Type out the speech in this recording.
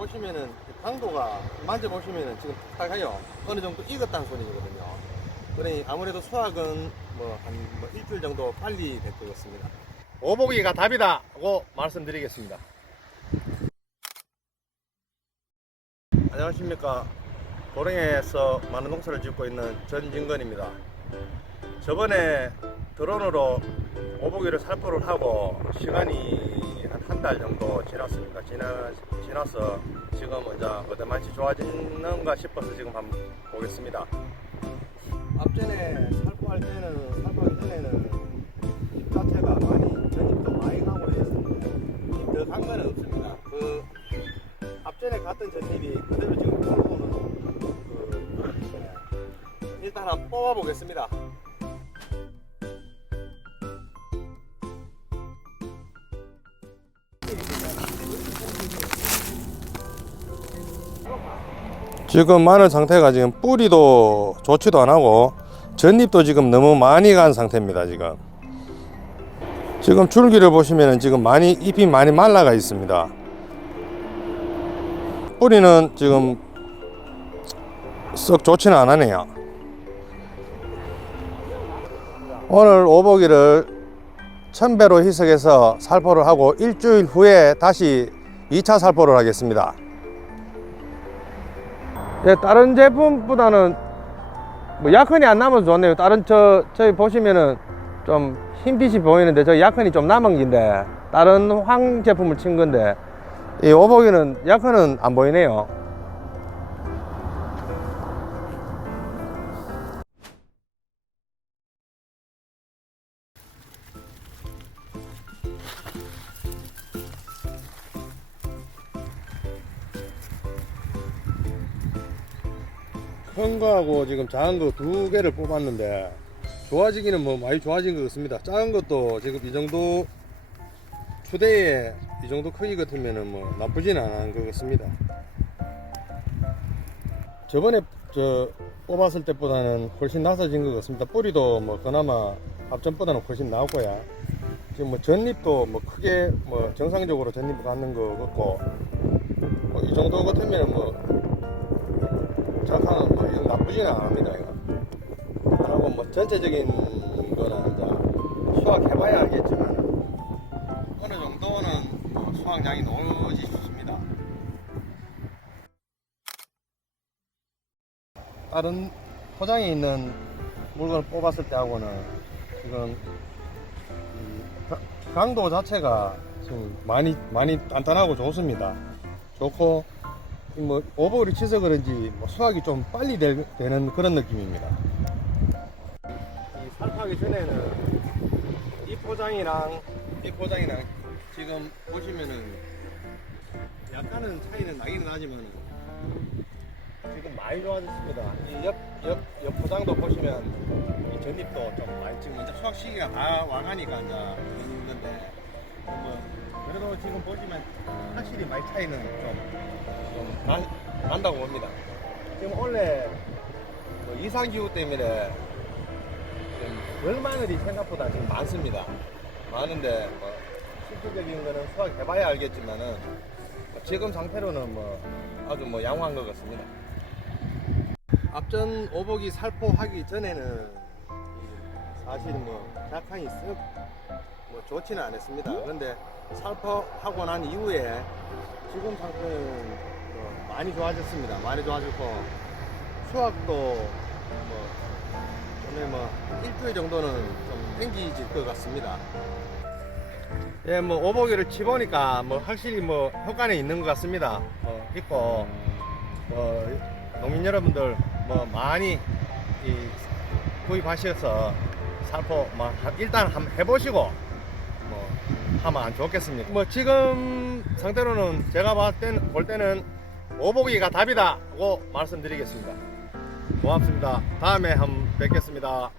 보시면은 강도가 만져보시면은 지금 탁탁해요. 어느 정도 익었다는 소리거든요. 그러니 아무래도 수확은 뭐한 뭐 일주일 정도 빨리 될 것 같습니다. 오복이가 답이다 고 말씀드리겠습니다. 안녕하십니까. 고령에서 많은 농사를 짓고 있는 전진건입니다. 저번에 드론으로 오복이를 살포를 하고 시간이 한 한 달 정도 지났습니다. 지나, 지나서 지금 이제 맛이 좋아지는가 싶어서 지금 한번 보겠습니다. 앞전에 살포할 때는 살포하기 전에는 잎 자체가 많이 전잎도 많이 가고 있었는데 더간 거는 없습니다. 그 앞전에 갔던 전잎이 그대로 지금 살포는 그 네. 일단 한번 뽑아 보겠습니다. 지금 마늘 상태가 지금 뿌리도 좋지도 않고 전잎도 지금 너무 많이 간 상태입니다 지금. 지금 줄기를 보시면 지금 많이 잎이 많이 말라가 있습니다. 뿌리는 지금 썩 좋지는 않으네요. 오늘 오복이를 천배로 희석해서 살포를 하고 일주일 후에 다시 2차 살포를 하겠습니다 예, 다른 제품보다는 뭐 약흔이 안 남아서 좋네요. 다른 저 저희 보시면은 좀 흰빛이 보이는데 저 약흔이 좀 남은 긴데 다른 황 제품을 친 건데 이 오복이는 약흔은 안 보이네요. 큰 거하고 지금 작은 거 두 개를 뽑았는데 좋아지기는 뭐 많이 좋아진 것 같습니다. 작은 것도 지금 이 정도 추대에 이 정도 크기 같으면은 뭐 나쁘지는 않은 것 같습니다. 저번에 저 뽑았을 때보다는 훨씬 나서진 것 같습니다. 뿌리도 뭐 그나마 앞전보다는 훨씬 나오고요. 지금 뭐 전잎도 뭐 크게 뭐 정상적으로 전잎을 갖는 것 같고 뭐 이 정도 같으면 뭐 정확한 뭐 나쁘지는 않습니다. 이거. 그리고 뭐 전체적인 거는 이제 수확해봐야 알겠지만 어느 정도는 뭐 수확량이 나오지 싶습니다. 다른 포장에 있는 물건을 뽑았을 때하고는 지금 이 가- 강도 자체가 지금 많이 많이 단단하고 좋습니다. 좋고 이 뭐 오버를 치서 그런지 뭐 수확이 좀 빨리 될- 되는 그런 느낌입니다. 이 살파기 전에는 이 포장이랑 이 포장이랑 지금 보시면은 약간은 차이는 나긴 나지만 지금 많이 좋아졌습니다. 이옆옆옆 포장도 보시면 이 전잎도 좀 많이 지금 이제 수확 시기가 다 와가니까 이제 그런 건데 뭐 그래도 지금 보시면 확실히 많이 차이는 좀, 좀 나, 난다고 봅니다. 지금 원래 뭐 이상기후 때문에 지금 열마늘이 생각보다 지금 많습니다. 많은데 뭐 실질적인 거는 수확해봐야 알겠지만은 뭐 지금 상태로는 뭐 아주 뭐 양호한 것 같습니다. 앞전 오복이 살포하기 전에는 이 사실 뭐 약간이 쓱 뭐 좋지는 않았습니다. 그런데 살포하고 난 이후에 지금 상태는 뭐 많이 좋아졌습니다. 많이 좋아졌고 수확도 뭐 오늘 뭐 일주일 정도는 좀 땡기질 것 같습니다. 예, 뭐 오복이를 치보니까 뭐 확실히 뭐 효과는 있는 것 같습니다. 어, 있고 뭐 농민 여러분들 뭐 많이 이 구입하셔서 살포 뭐 한- 일단 한번 해보시고 뭐 하면 안 좋겠습니까? 뭐 지금 상태로는 제가 봤을 때는 볼 때는 오복이가 답이다고 말씀드리겠습니다. 고맙습니다. 다음에 한번 뵙겠습니다.